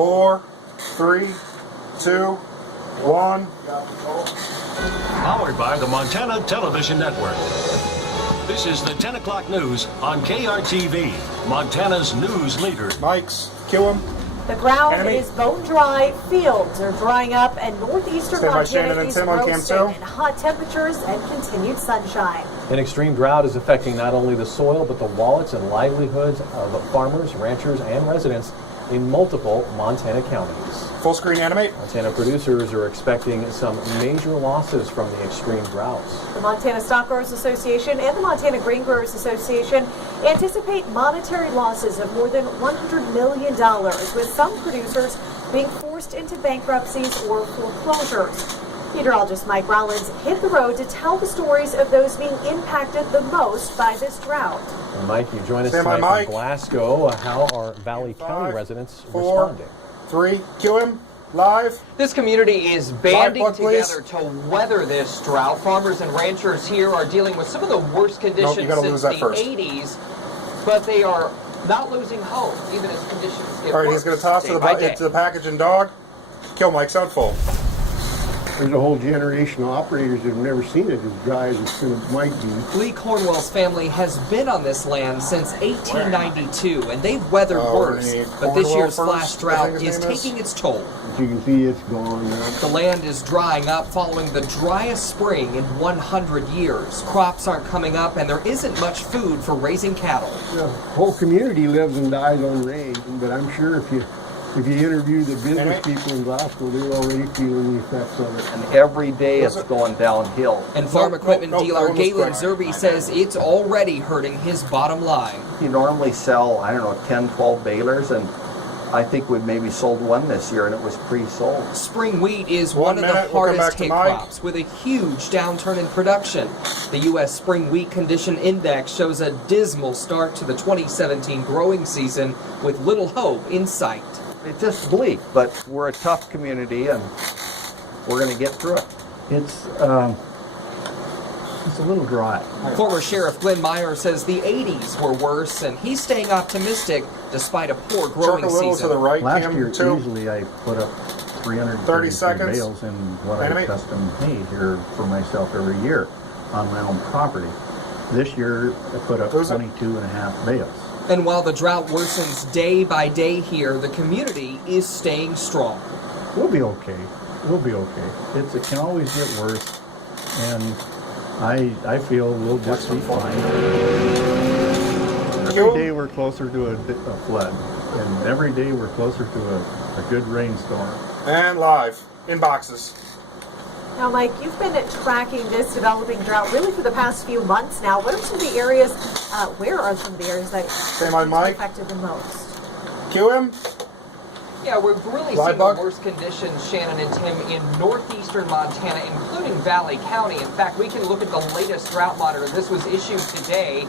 4, 3, 2, 1. Powered by the Montana Television Network. This is the 10 o'clock news on KRTV, Montana's news leader. Mics, cue him. The ground Enemy. is bone dry, fields are drying up, and northeastern Stand by Montana Shannon and is Tim on cam roasting two. in hot temperatures and continued sunshine. An extreme drought is affecting not only the soil, but the wallets and livelihoods of farmers, ranchers, and residents in multiple Montana counties. Full screen animate. Montana producers are expecting some major losses from the extreme droughts. The Montana Stock Growers Association and the Montana Grain Growers Association anticipate monetary losses of more than $100 million, with some producers being forced into bankruptcies or foreclosures. Meteorologist Mike Rollins hit the road to tell the stories of those being impacted the most by this drought. And Mike, you join us Stand by, tonight Mike. from Glasgow. How are Valley County 5, residents 4, responding? 3, cue him. Live. This community is banding Live, please. together to weather this drought. Farmers and ranchers here are dealing with some of the worst conditions you gotta since lose the that first. 80s, but they are not losing hope, even as conditions get All right, worse. he's going to toss day by day. to the package and dog. Kill Mike, sound full. There's a whole generation of operators that have never seen it as dry as it might be. Lee Cornwell's family has been on this land since 1892, and they've weathered worse. But this year's flash drought is taking its toll. As you can see, it's gone. The land is drying up following the driest spring in 100 years. Crops aren't coming up, and there isn't much food for raising cattle. The whole community lives and dies on rain, but I'm sure if you interview the business people in Glasgow, they're already feeling the effects of it. And every day it's going downhill. And farm equipment dealer that one was Galen quick. Zerby says it's already hurting his bottom line. You normally sell, I don't know, 10, 12 balers, and I think we've maybe sold one this year, and it was pre-sold. Spring wheat is 1 one of the minute, we'll come hardest back to hit Mike. crops, with a huge downturn in production. The U.S. Spring Wheat Condition Index shows a dismal start to the 2017 growing season, with little hope in sight. It's just bleak, but we're a tough community, and we're going to get through it. It's a little dry. Former Sheriff Glenn Meyer says the 80s were worse, and he's staying optimistic despite a poor growing Circle a little season. to the right, Last Cam, year, 2. easily I put up 30 333 seconds. bales in what Animate. I custom made here for myself every year on my own property. This year, I put up Who's it? 22 and a half bales. And while the drought worsens day by day here, the community is staying strong. We'll be okay. We'll be okay. It can always get worse, and I feel we'll just be fine. Every day we're closer to a flood, and every day we're closer to a good rainstorm. And live. In boxes. Now, Mike, you've been tracking this developing drought really for the past few months now. What are some of the areas, where are some of the areas that by, are Mike. affected the most? Cue him. Yeah, we're really Live seeing bug? the worst conditions, Shannon and Tim, in northeastern Montana, including Valley County. In fact, we can look at the latest drought monitor. This was issued today in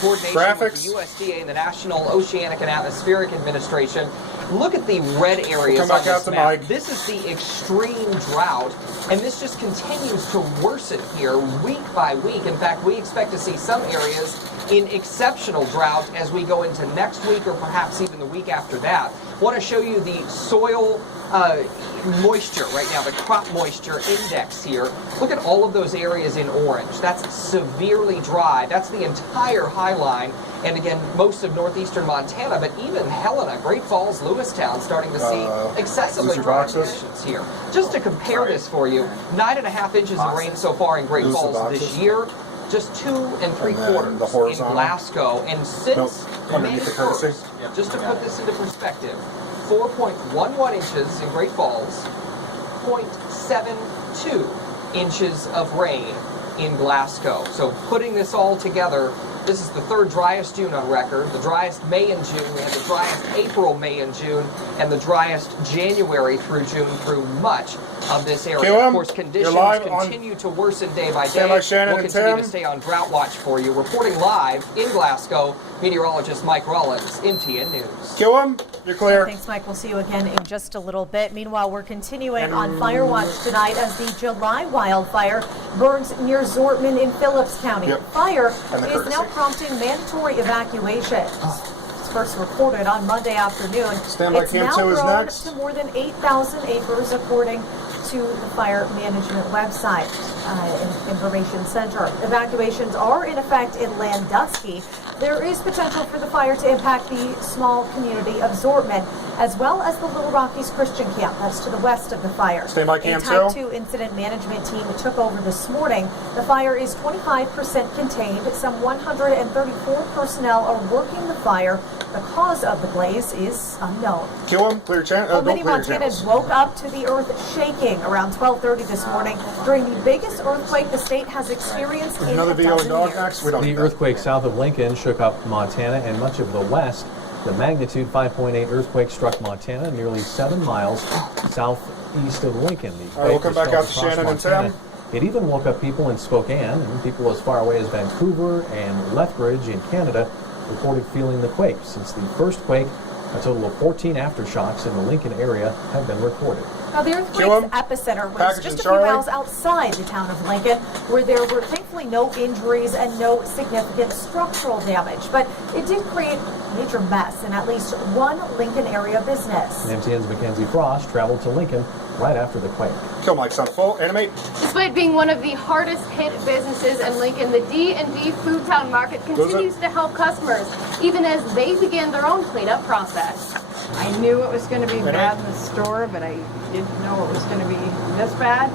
coordination Graphics. with the USDA and the National Oceanic and Atmospheric Administration. Look at the red areas We'll come on back out this to map. Mike. This is the extreme drought, and this just continues to worsen here week by week. In fact, we expect to see some areas in exceptional drought as we go into next week or perhaps even the week after that. I want to show you the soil moisture right now, the crop moisture index here. Look at all of those areas in orange. That's severely dry. That's the entire high line. And again, most of northeastern Montana, but even Helena, Great Falls, Lewistown, starting to see excessively dry conditions here. Just to compare this for you, 9.5 inches of rain so far in Great Falls this year. Just 2 3/4 in Glasgow, and since May 1st, just to put this into perspective, 4.11 inches in Great Falls, 0.72 inches of rain in Glasgow. So putting this all together, this is the third driest June on record, the driest May and June, we had the driest April, May, and June, and the driest January through June through much of this area. Of course, conditions continue to worsen day by day. We'll continue to stay on drought watch for you. Reporting live in Glasgow, meteorologist Mike Rollins, MTN News. Kill him. You're clear. Thanks, Mike. We'll see you again in just a little bit. Meanwhile, we're continuing on Fire Watch tonight as the July wildfire burns near Zortman in Phillips County. Fire is now prompting mandatory evacuations. first recorded on Monday afternoon. Standby It's Cam now 2 is grown next. to more than 8,000 acres, according to the Fire Management website information center. Evacuations are in effect in Landusky. There is potential for the fire to impact the small community of Zortman, as well as the Little Rockies Christian Camp. That's to the west of the fire. Standby A Cam Type 2. 2 incident management team took over this morning. The fire is 25% contained. Some 134 personnel are working the fire. The cause of the blaze is unknown. Kill him. Clear channel. Well, Don't many clear Montanans channels. woke up to the earth shaking around 12:30 this morning during the biggest earthquake the state has experienced in Another a video of dozen dog years. next. We don't The need that. earthquake south of Lincoln shook up Montana and much of the west. The magnitude 5.8 earthquake struck Montana nearly 7 miles southeast of Lincoln. The All right, we'll quake come was back felt out to across Shannon and Montana. Tim. It even woke up people in Spokane, and people as far away as Vancouver and Lethbridge in Canada reported feeling the quake. Since the first quake, a total of 14 aftershocks in the Lincoln area have been recorded. Now, the Kill earthquake's 'em. epicenter was Package just and a few Charlie. miles outside the town of Lincoln, where there were thankfully no injuries and no significant structural damage. But it did create a major mess in at least one Lincoln area business. MTN's Mackenzie Frost traveled to Lincoln right after the quake. Kill Mike's on full. Animate. Despite being one of the hardest hit businesses in Lincoln, the D&D Foodtown Market continues to help customers, even as they begin their own cleanup process. I knew it was going to be Ready? bad in the store, but I didn't know it was going to be this bad.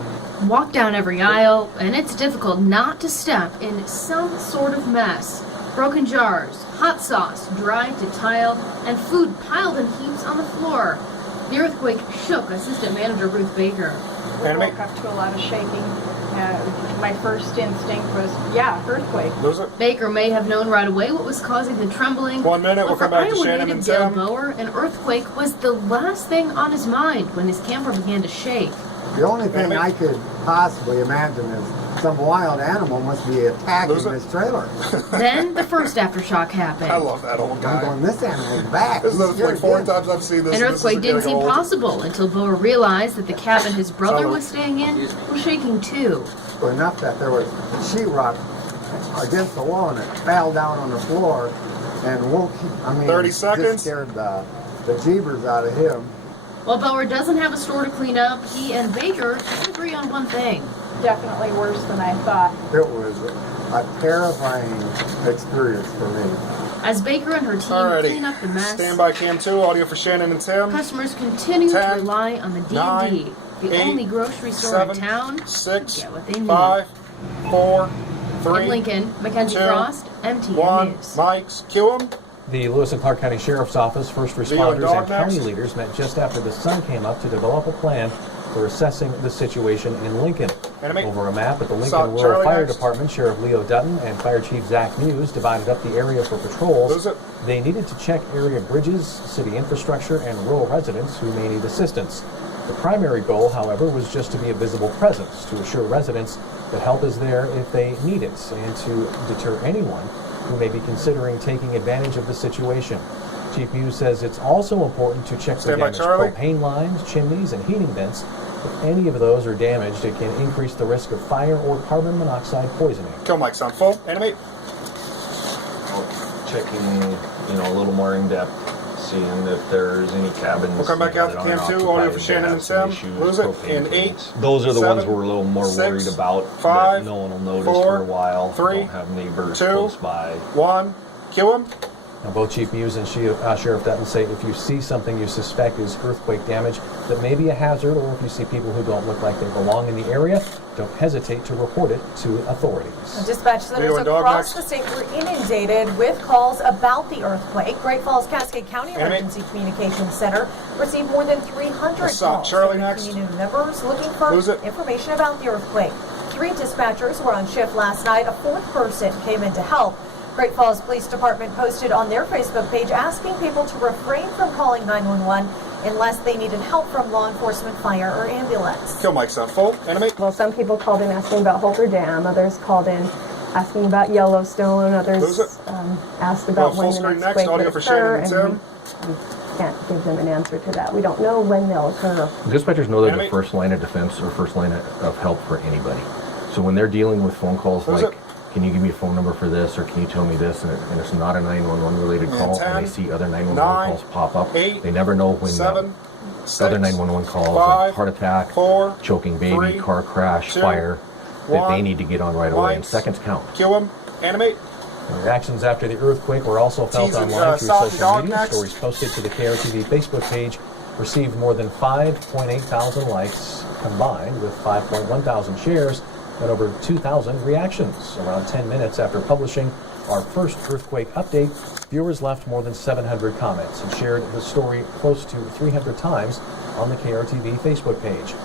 Walk down every aisle, and it's difficult not to step in some sort of mess. Broken jars, hot sauce dried to tile, and food piled in heaps on the floor. The earthquake shook Assistant Manager Ruth Baker. We Animate. woke up to a lot of shaking. My first instinct was, yeah, earthquake. Lose it. Baker may have known right away what was causing the trembling. 1 minute. We'll But come for back to Iowa Shannon native and Dale Tim. Bower, an earthquake was the last thing on his mind when his camper began to shake. The only thing I could possibly imagine is some wild animal must be attacking Lose it. this trailer. Then the first aftershock happened. I love that old I'm guy. going, this animal's back. This is He's the like 4 again. times I've seen this. An and this is earthquake didn't getting seem old. possible until Bower realized that the cabin his brother Solid. was staying in was shaking too. Enough that there was sheetrock against the wall and it fell down on the floor and woke him. 30 just seconds. scared the jeebers out of him. While Bower doesn't have a store to clean up, he and Baker can agree on one thing. Definitely worse than I thought. It was a terrifying experience for me. As Baker and her team Alrighty. clean up the mess, Standby Cam 2. Audio for Shannon and Tim. customers continue 10, to rely on the D&D, 9, the 8, only grocery store 7, in town, 6, to get what they need. 5, 4, 3, In Lincoln, Mackenzie 2, Frost, MTN 1. News. Mike's. Kill him. The Lewis and Clark County Sheriff's Office, first Video and responders, dog and county next. leaders met just after the sun came up to develop a plan for assessing the situation in Lincoln. Animate. Over a map at the Lincoln Saw Rural Charlie Fire next. Department, Sheriff Leo Dutton and Fire Chief Zach Muse divided up the area for patrols. Lose it. They needed to check area bridges, city infrastructure, and rural residents who may need assistance. The primary goal, however, was just to be a visible presence, to assure residents that help is there if they need it, and to deter anyone who may be considering taking advantage of the situation. Chief Muse says it's also important to check for Stand by, damaged Charlie. propane lines, chimneys, and heating vents. If any of those are damaged, it can increase the risk of fire or carbon monoxide poisoning. Kill Mike's on full. Animate. Checking, a little more in depth, seeing if there's any cabins. We'll come back out to that Cam aren't 2. Audio occupied for that Shannon have and some Tim. issues, Lose it. propane In 8. tanks. Those are the 7, ones we're a little more 6, worried about. 5, that no one will notice 4, for a while. 3, Don't have neighbors 2, close by. 1. Kill him. Now, both Chief Muse and Sheriff Dutton say if you see something you suspect is earthquake damage that may be a hazard, or if you see people who don't look like they belong in the area, don't hesitate to report it to authorities. Dispatch centers Video and dog across next. the state were inundated with calls about the earthquake. Great Falls Cascade County Animate. Emergency Communications Center received more than 300 Saw calls Charlie from next. community members looking for Lose it. information about the earthquake. 3 dispatchers were on shift last night. A 4th person came in to help. Great Falls Police Department posted on their Facebook page asking people to refrain from calling 911 unless they needed help from law enforcement, fire, or ambulance. Kill Mike's on full. Animate. Well, some people called in asking about Holker Dam, others called in asking about Yellowstone, Lose others it. asked about Well, when full the screen next next. quake would Audio for occur, Shannon and and we can't give them an answer to that. We don't know when they'll occur. Dispatchers know they're the Animate. first line of defense or first line of help for anybody. So when they're dealing with phone calls Lose like it. can you give me a phone number for this, or can you tell me this, and it's not a 911 related call, 10, and they see other 911 9, calls pop up. 8, They never know when 7, 6, other 911 calls, 5, heart attack, 4, choking baby, 3, car crash, 2, fire, that they 1, need to get on right away, and lights. seconds count. Cue him. Animate. Reactions after the earthquake were also felt Teasing, online through Salt and social Dog media. next. Stories posted to the KRTV Facebook page received more than 5.8 thousand likes combined with 5.1 thousand shares and over 2,000 reactions. Around 10 minutes after publishing our first earthquake update, viewers left more than 700 comments and shared the story close to 300 times on the KRTV Facebook page.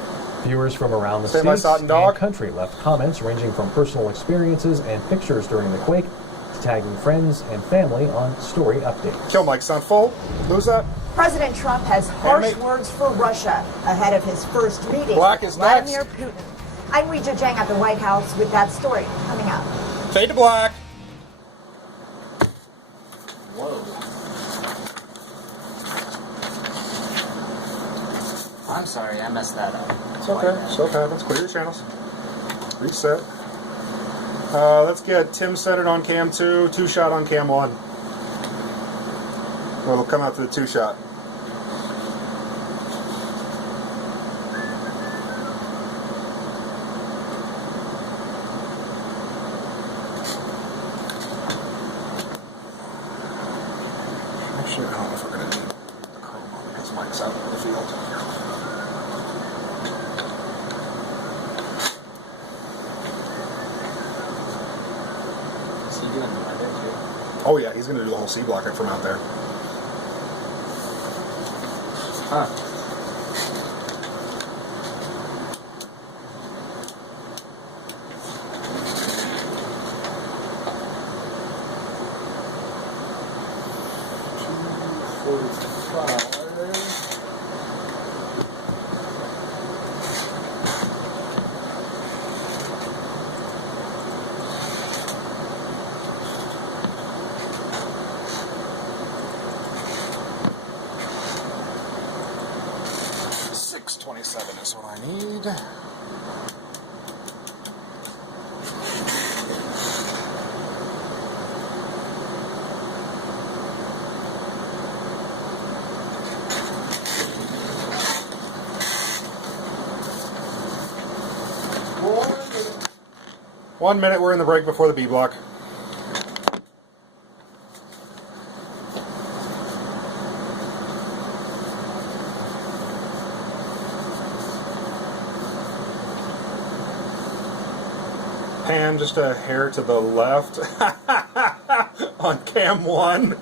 Viewers from around the Stand by, states Salt and Dog. country left comments ranging from personal experiences and pictures during the quake to tagging friends and family on story updates. Kill Mike's on full. Lose that. President Trump has harsh Animate. words for Russia ahead of his first meeting Black with is Vladimir next. Putin. I'm Weijia Zhang at the White House with that story coming up. Fade to black. I'm sorry, I messed that up. It's okay. It's okay. Let's clear your channels. Reset. Let's get Tim centered on cam 2, 2-shot on cam 1. Well, it'll come out to the 2-shot. Actually, I don't know if we're going to do the chrome on because Mike's out in the field. Is he doing the weather too? Oh yeah, he's going to do the whole C block from out there. Huh. $6.27 is what I need. One minute, we're in the break before the B block. Pan just a hair to the left on cam 1.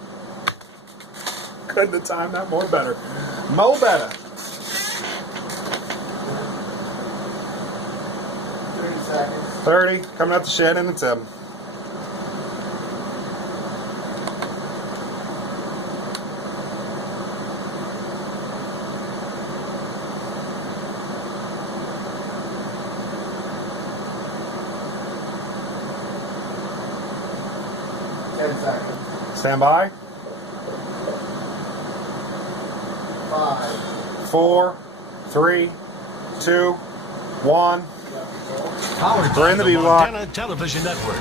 Couldn't have timed that more better. Mo better. 30 seconds. 30, coming out the shed in the Tim. Stand by. 5, 4, 3, 2, 1. Powered We're by in the the B block. Montana Television Network.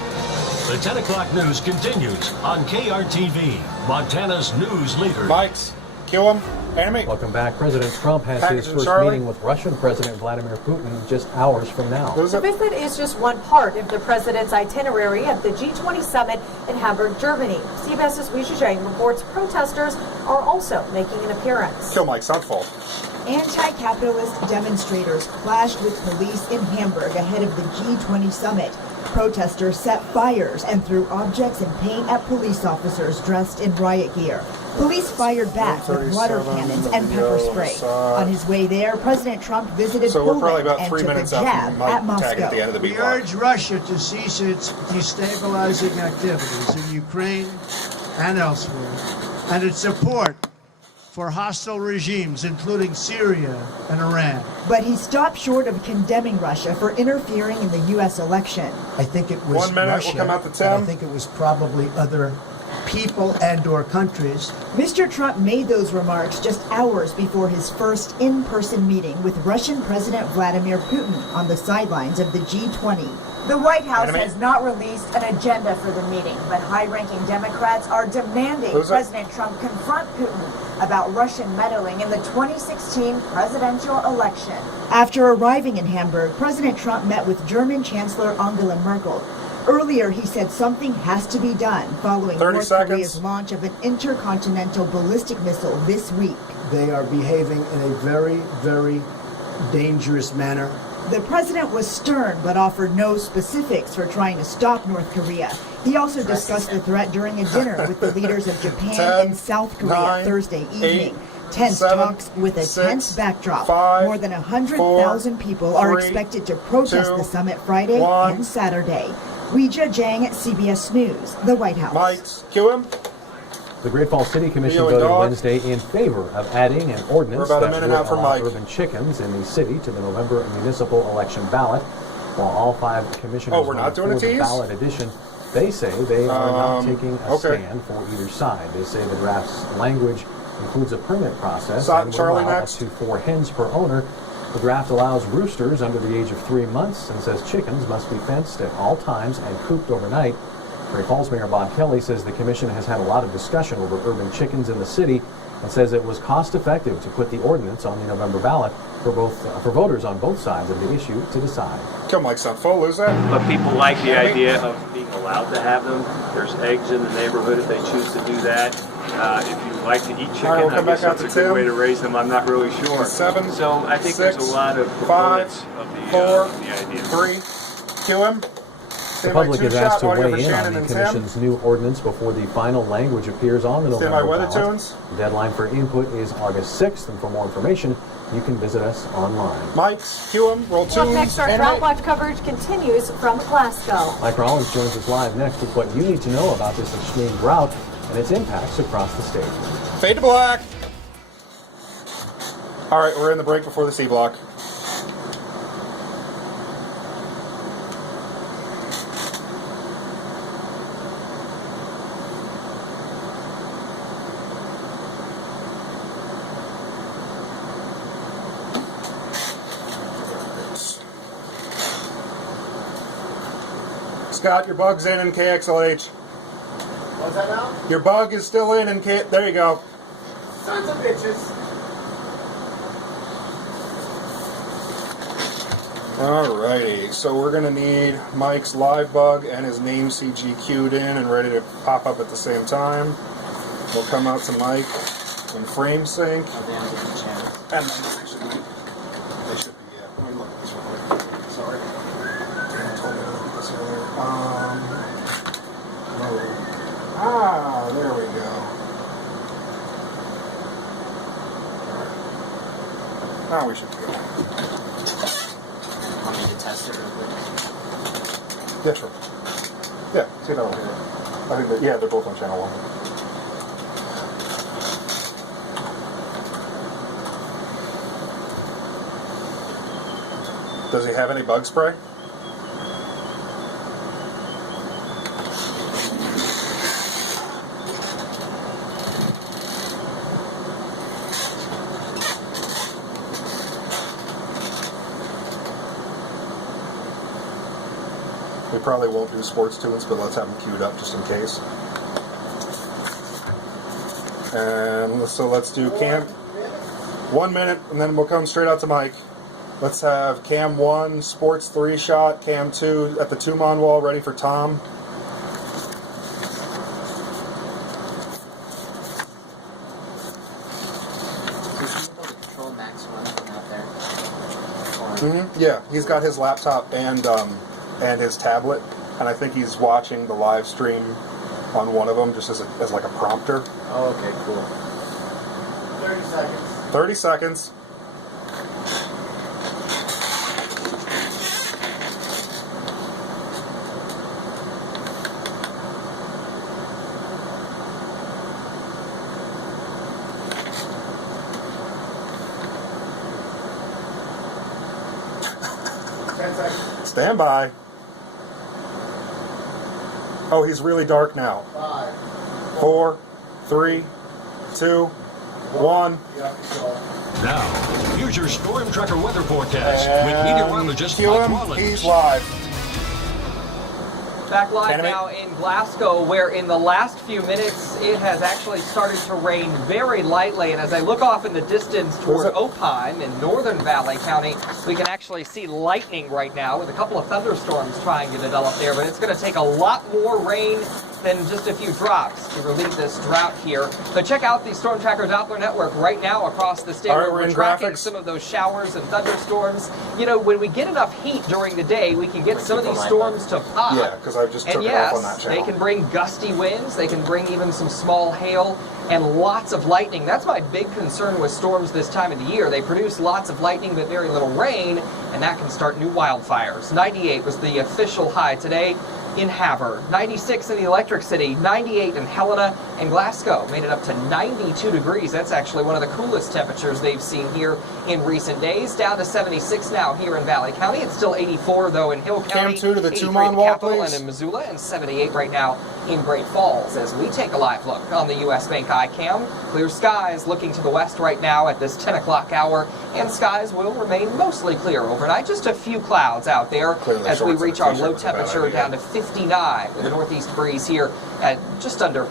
The 10 o'clock news continues on KRTV, Montana's news leader. Mike's, kill him, animate. Welcome back. President Trump has Package his in first Charlie. meeting with Russian President Vladimir Putin just hours from now. Lose The it. visit is just one part of the president's itinerary at the G20 summit in Hamburg, Germany. CBS's Weijia Zhang reports protesters are also making an appearance. Kill Mike's on full. Anti-capitalist demonstrators clashed with police in Hamburg ahead of the G20 summit. Protesters set fires and threw objects and paint at police officers dressed in riot gear. Police fired back with water cannons and pepper spray. On his way there, President Trump visited So we're probably Poland about and 3 took a minutes jab after Mike at tag at the end Moscow. of the B We block. urge Russia to cease its destabilizing activities in Ukraine and elsewhere, and its support for hostile regimes, including Syria and Iran. But he stopped short of condemning Russia for interfering in the U.S. election. I think it was 1 minute, Russia, we'll come out to but I 10. think it was probably other people and or countries. Mr. Trump made those remarks just hours before his first in-person meeting with Russian President Vladimir Putin on the sidelines of the G20. The White House Enemy. has not released an agenda for the meeting, but high-ranking Democrats are demanding President Trump confront Putin about Russian meddling in the 2016 presidential election. After arriving in Hamburg, President Trump met with German Chancellor Angela Merkel. Earlier, he said something has to be done following North Korea's launch of an intercontinental ballistic missile this week. They are behaving in a very, very dangerous manner. The president was stern but offered no specifics for trying to stop North Korea. He also discussed the threat during a dinner with the leaders of Japan and South Korea Thursday evening. Tense talks with a tense backdrop. More than 100,000 people are expected to protest the summit Friday and Saturday. Weijia Jiang, CBS News, the White House. Mike's, cue him. The Great Falls City Commission voted Wednesday in favor of adding an ordinance that would allow urban chickens in the city to the November municipal election ballot. While all 5 commissioners voted for the ballot addition, they say they are not taking a stand for either side. They say the draft's language includes a permit process and will allow up to 4 hens per owner. The draft allows roosters under the age of 3 months and says chickens must be fenced at all times and cooped overnight. Great Falls Mayor Bob Kelly says the commission has had a lot of discussion over urban chickens in the city and says it was cost-effective to put the ordinance on the November ballot for voters on both sides of the issue to decide. Come like some full, is that? But people like the idea of being allowed to have them. There's eggs in the neighborhood if they choose to do that. If you like to eat chicken, I guess that's a good way to raise them. I'm not really sure. 7, so I think 6, there's a lot of proponents of the idea. 3, cue him. The public is asked to weigh in on the Commission's new ordinance before the final language appears on the November ballot. The deadline for input is August 6th, and for more information, you can visit us online. Mike's, cue him, roll 2. Up next, our Drought Watch coverage continues from Glasgow. Mike Rollins joins us live next with what you need to know about this extreme drought and its impacts across the state. Fade to black. All right, we're in the break before the C block. Scott, your bug's in KXLH. What's that now? Your bug is still in K. There you go. Sons of bitches. Alrighty, so we're going to need Mike's live bug and his name CG queued in and ready to pop up at the same time. We'll come out to Mike in frame sync. And they should be, let me look at this real quick. Sorry. I told me to look at this earlier. There we go. Alright. Now we should go. Want me to test it real quick? Yeah, sure. Yeah, see that over here. I think that, yeah, they're both on channel 1. Does he have any bug spray? We probably won't do sports tunes, but let's have them queued up just in case. And so let's do cam 1 minute, and then we'll come straight out to Mike. Let's have cam 1, sports 3 shot, cam 2 at the 2-mon wall, ready for Tom. Control Max one out there. Yeah, he's got his laptop and his tablet, and I think he's watching the live stream on one of them just as like a prompter. Oh, okay, cool. 30 seconds. 30 seconds. Stand by. Oh, he's really dark now. 5, 4, 3, 2, 1. Now, here's your storm tracker weather forecast with meteorologist Mike Rollins. He's live. Back live now in Glasgow, where in the last few minutes it has actually started to rain very lightly. And as I look off in the distance toward Opine in northern Valley County, we can actually see lightning right now with a couple of thunderstorms trying to develop there. But it's going to take a lot more rain than just a few drops to relieve this drought here. But check out the Storm Tracker Doppler network right now across the state. Where we're tracking some of those showers and thunderstorms. You know, when we get enough heat during the day, we can get some of these storms to pop. Yeah, because I just took and it off on that yes, channel. they can bring gusty winds. They can bring even some small hail and lots of lightning. That's my big concern with storms this time of the year. They produce lots of lightning but very little rain, and that can start new wildfires. 98 was the official high today in Havre, 96 in the Electric City, 98 in Helena, and Glasgow made it up to 92 degrees. That's actually one of the coolest temperatures they've seen here in recent days. Down to 76 now here in Valley County. It's still 84 though in Hill County. Cam 2 to the 83 Tumon in wall, Capital please. and in Missoula, and 78 right now in Great Falls. As we take a live look on the U.S. Bank iCam, clear skies looking to the west right now at this 10 o'clock hour, and skies will remain mostly clear overnight. Just a few clouds out there as we reach our low temperature down to 59 with a northeast breeze here at just under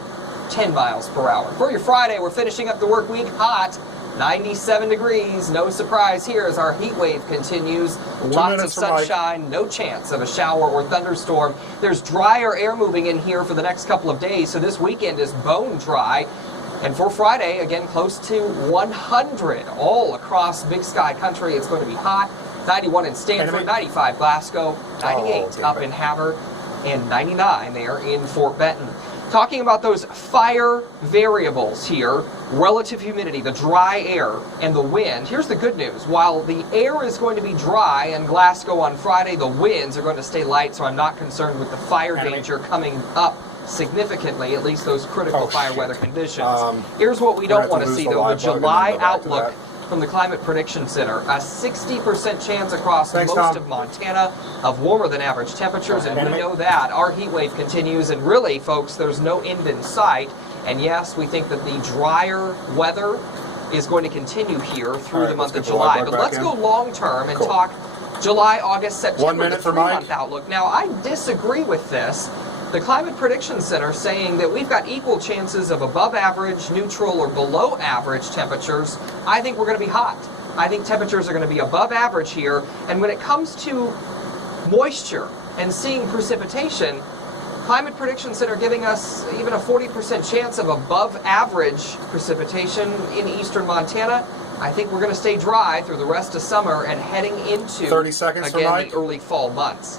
10 miles per hour. For your Friday, we're finishing up the work week hot. 97 degrees, no surprise here as our heat wave continues. Lots of sunshine, no chance of a shower or thunderstorm. There's drier air moving in here for the next couple of days, so this weekend is bone dry. And for Friday, again, close to 100 all across Big Sky country. It's going to be hot. 91 in Stanford, 95 Glasgow, 98 up in Havre, and 99 there in Fort Benton. Talking about those fire variables here, relative humidity, the dry air, and the wind. Here's the good news. While the air is going to be dry in Glasgow on Friday, the winds are going to stay light, so I'm not concerned with the fire danger coming up significantly, at least those critical fire weather conditions. Here's what we don't want to see, though, the July outlook from the Climate Prediction Center. A 60% chance across most of Montana of warmer than average temperatures, and we know that. Our heat wave continues, and really, folks, there's no end in sight. And yes, we think that the drier weather is going to continue here through the month of July. But let's go long term and talk July, August, September, 1 minute the 3-month outlook. Now, I disagree with this. The Climate Prediction Center saying that we've got equal chances of above average, neutral, or below average temperatures. I think we're going to be hot. I think temperatures are going to be above average here. And when it comes to moisture and seeing precipitation, Climate Prediction Center giving us even a 40% chance of above average precipitation in eastern Montana. I think we're going to stay dry through the rest of summer and heading into, 30 seconds again, the early fall months.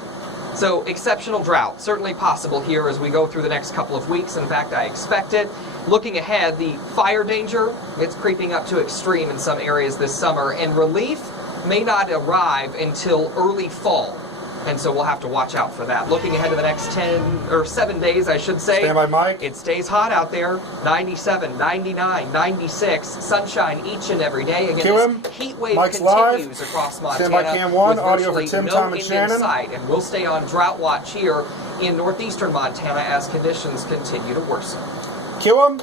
So exceptional drought, certainly possible here as we go through the next couple of weeks. In fact, I expect it. Looking ahead, the fire danger, it's creeping up to extreme in some areas this summer, and relief may not arrive until early fall. And so we'll have to watch out for that. Looking ahead to the next 7 days, I should say. Stand by, Mike. It stays hot out there. 97, 99, 96. Sunshine each and every day. Again, this heat wave Mike's continues live. across Montana. Stand by Cam 1. With Audio for virtually Tim, no Tom, and end in Shannon. sight. And we'll stay on drought watch here in northeastern Montana as conditions continue to worsen. Kill him.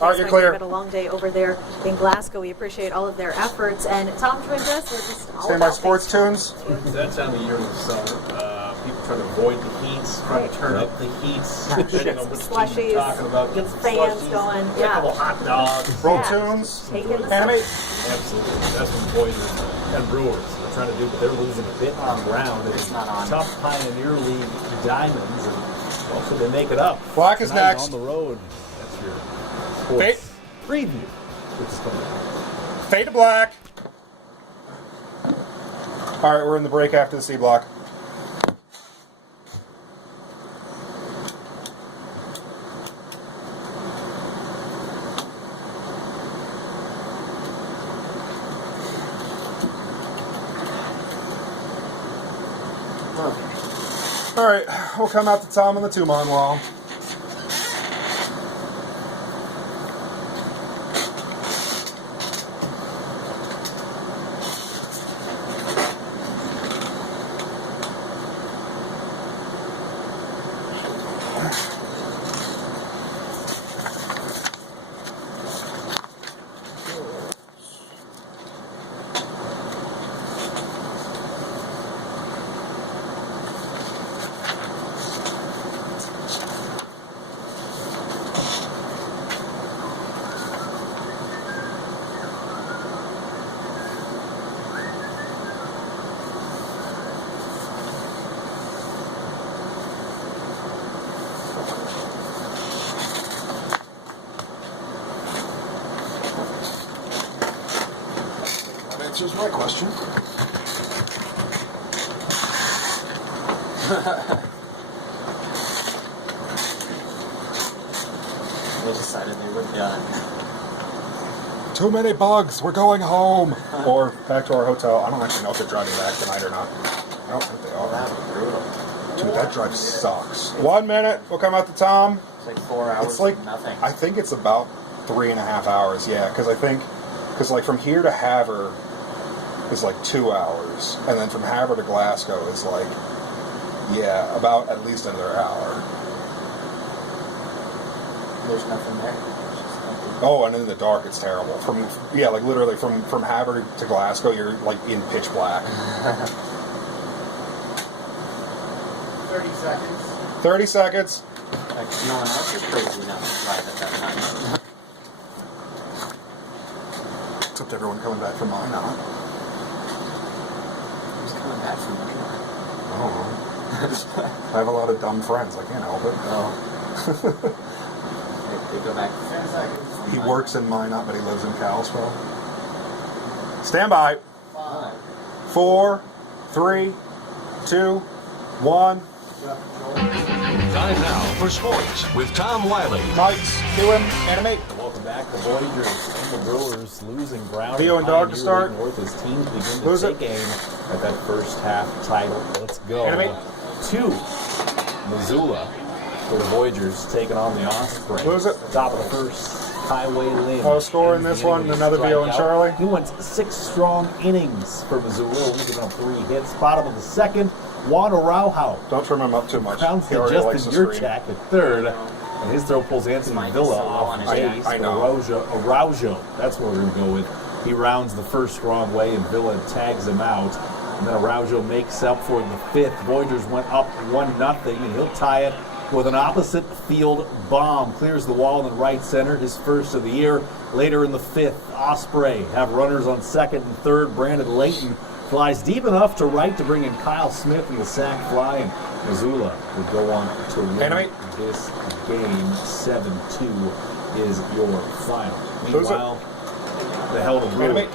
All right, you're clear. It's been a long day over there in Glasgow. We appreciate all of their efforts. And Tom joined us. We're just all Stand by about Sports Tunes. That time of year in the summer, people trying to avoid the heats, trying to turn up the heats, depending on which team slushies, you're talking about. get the fans going. A couple hot dogs. Roll tunes. Animate. Absolutely. That's what boys and Brewers are trying to do, but they're losing a bit on ground. It's tough Pioneer League diamonds, and well, so they make it up. Black is tonight next. on the road. That's your sports preview, which is coming up. Fade to black. All right, we're in the break after the C block. All right, we'll come out to Tom on the Tumon wall. answers my question. They decided they were done. Too many bugs. We're going home. Or back to our hotel. I don't actually know if they're driving back tonight or not. I don't think they are. That was brutal. Dude, that drive sucks. 1 minute. We'll come out to Tom. It's like 4 hours. It's like of nothing. I think it's about 3.5 hours. Yeah, because like from here to Havre is like 2 hours, and then from Havre to Glasgow is like about at least another hour. There's nothing there. Oh, and in the dark, it's terrible. Like literally from Havre to Glasgow, you're like in pitch black. 30 seconds. 30 seconds. Like no one else is crazy enough to drive at that time. Except everyone coming back from mine now. Who's coming back from anywhere? I don't know. I have a lot of dumb friends. I can't help it. Oh. They go back 10 seconds. He works in Minot, but he lives in Kalispell. Stand by. 5, 4, 3, 2, 1. Time now for sports with Tom Wiley. Mike's doing animate. Welcome back. The Voyagers and the Brewers losing ground. Theo and Dog to start. North as teams begin Lose to it. take aim at that first half title. Let's go. Animate. To Missoula for the Voyagers taking on the Osprey. Lose it. Top of the first. Highway Lynn. Oh, score in this one. Another Theo and Charlie. He went 6 strong innings for Missoula, only giving up 3 hits. Bottom of the second, Juan Araujo. Don't trim him up too much. Grounds to Justin Yurchak at third. And his throw pulls Anthony Villa off base. I know. Araujo, that's what we're going to go with. He rounds the first strong way, and Villa tags him out. And then Araujo makes up for the 5th. Voyagers went up 1-0, and he'll tie it with an opposite field bomb. Clears the wall in the right center, his first of the year. Later in the 5th, Osprey have runners on second and third. Brandon Layton flies deep enough to right to bring in Kyle Smith in the sac fly, and Missoula would go on to win this game. 7-2 is your final. Meanwhile, the Helden Brewers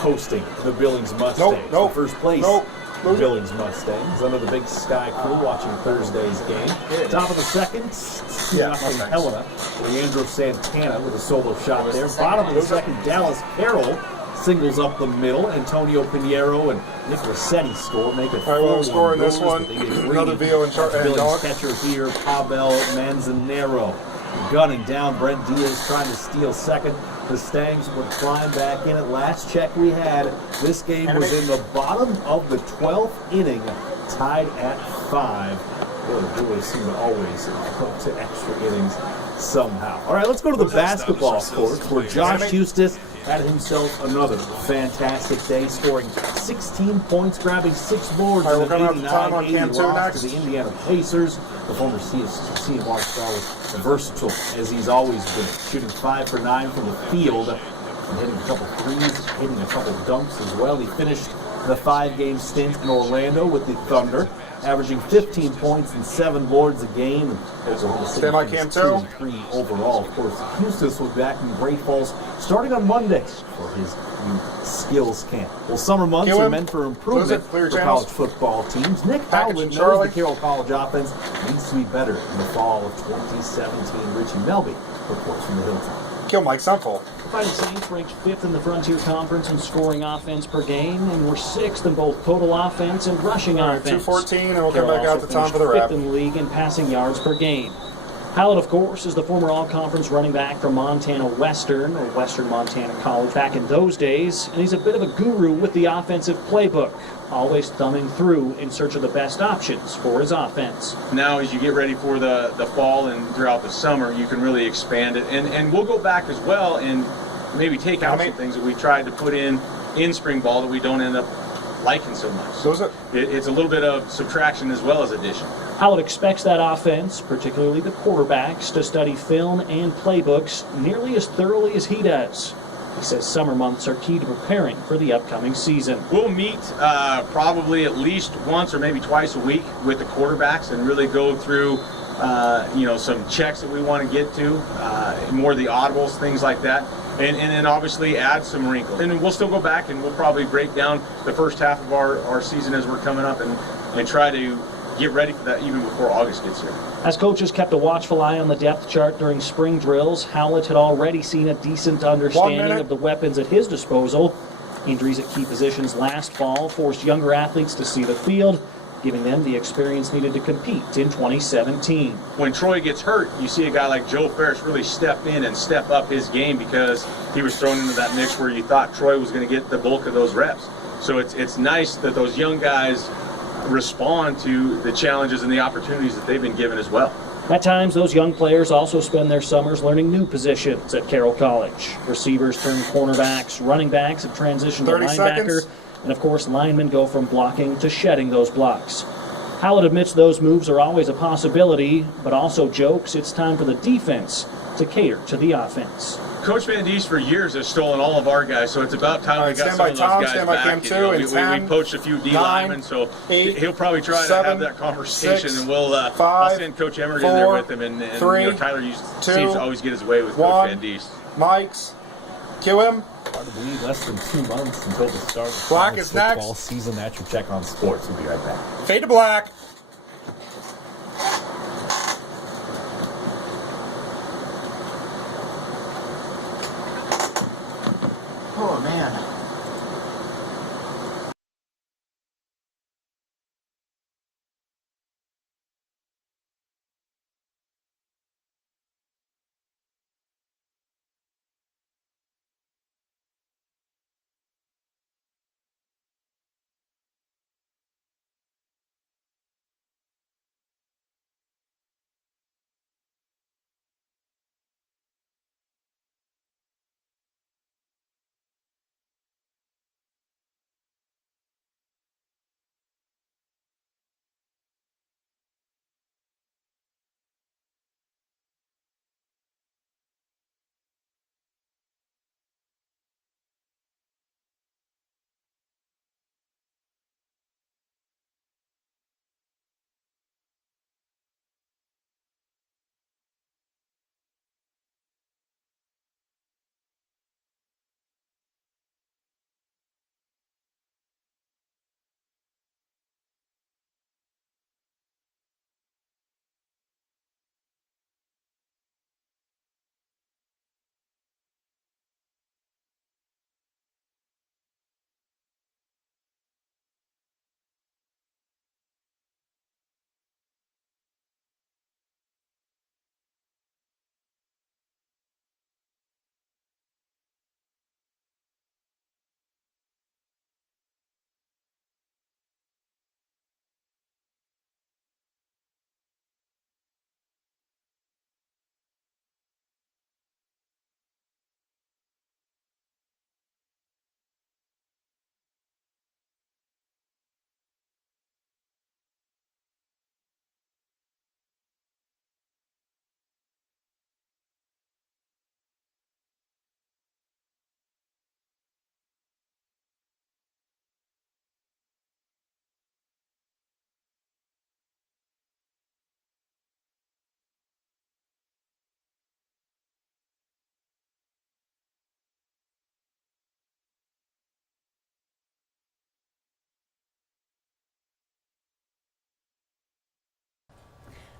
hosting the Billings Mustangs. Nope. First place. Nope. The Billings Mustangs under the Big Sky crew watching Thursday's game. Top of the second, from Helena, Leandro Santana with a solo shot there. Bottom of the second, Dallas Carroll singles up the middle. Antonio Pinheiro and Nick Rossetti score, make it 4-1. All right, we'll score in this one. Another Theo and Billings Dog. catcher here, Pavel Manzanero. Gunning down, Brent Diaz trying to steal second. The Stangs would climb back in. At last check we had, this game was in the bottom of the 12th inning, tied at 5. Boy, the Brewers seem to always go to extra innings somehow. All right, let's go to the basketball court where Josh Hustis had himself another fantastic day, scoring 16 points, grabbing 6 boards in an 89-80 loss to the Indiana Pacers. The former CMR star was versatile, as he's always been, shooting 5 for 9 from the field, and hitting a couple threes, hitting a couple dunks as well. He finished the 5-game stint in Orlando with the Thunder, averaging 15 points and 7 boards a game. And Stand by Cam 2. 3 overall. Of course, Hustis will be back in Great Falls starting on Monday for his youth skills camp. Well, summer months are meant for improvement for college football teams. Nick Howland knows the Carroll College offense needs to be better in the fall of 2017. Richie Melby reports from the Hilltop. Kill Mike Sunful. Fighting Saints ranked 5th in the Frontier Conference in scoring offense per game, and we're 6th in both total offense and rushing offense. 2:14, and we'll come back out to Tom for the wrap. 5th in the league in passing yards per game. Hallett, of course, is the former all-conference running back from Montana Western, or Western Montana College, back in those days, and he's a bit of a guru with the offensive playbook, always thumbing through in search of the best options for his offense. Now, as you get ready for the fall and throughout the summer, you can really expand it, and we'll go back as well and maybe take out some things that we tried to put in spring ball that we don't end up liking so much. So it's a little bit of subtraction as well as addition. Howard expects that offense, particularly the quarterbacks, to study film and playbooks nearly as thoroughly as he does. He says summer months are key to preparing for the upcoming season. We'll meet probably at least once or maybe twice a week with the quarterbacks and really go through some checks that we want to get to, more of the audibles, things like that. and then obviously add some wrinkles. And we'll still go back and we'll probably break down the first half of our season as we're coming up and try to get ready for that even before August gets here. As coaches kept a watchful eye on the depth chart during spring drills, Howlett had already seen a decent understanding of the weapons at his disposal. Injuries at key positions last fall forced younger athletes to see the field, giving them the experience needed to compete in 2017. When Troy gets hurt, you see a guy like Joe Ferris really step in and step up his game because he was thrown into that mix where you thought Troy was going to get the bulk of those reps. So it's nice that those young guys respond to the challenges and the opportunities that they've been given as well. At times, those young players also spend their summers learning new positions at Carroll College. Receivers turn cornerbacks, running backs have transitioned to linebacker, and of course, linemen go from blocking to shedding those blocks. Howlett admits those moves are always a possibility, but also jokes it's time for the defense to cater to the offense. Coach Van Diest for years has stolen all of our guys, so it's about time we got some of those guys back. We poached a few D linemen, so he'll probably try to have that conversation, and I'll send Coach Emmert in there with him, and Tyler seems to always get his way with Coach Van Diest. Mike's, cue him. Hard to believe less than 2 months until the start of Black the is football next. season. That's your check on sports. We'll be right back. Fade to black. Oh, man.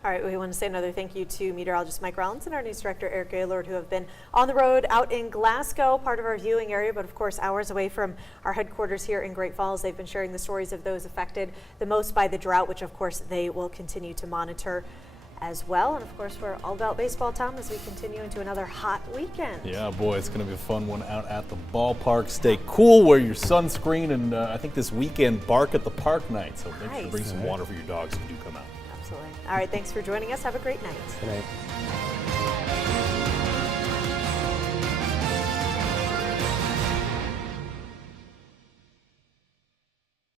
All right, we want to say another thank you to meteorologist Mike Rollins and our news director Eric Gaylord, who have been on the road out in Glasgow, part of our viewing area, but of course hours away from our headquarters here in Great Falls. They've been sharing the stories of those affected the most by the drought, which of course they will continue to monitor as well. And of course, we're all about baseball, Tom, as we continue into another hot weekend. Yeah, boy, it's going to be a fun one out at the ballpark. Stay cool, wear your sunscreen, and I think this weekend, bark at the park night. So make sure to bring some water for your dogs if you do come out. Absolutely. All right, thanks for joining us. Have a great night. Good night.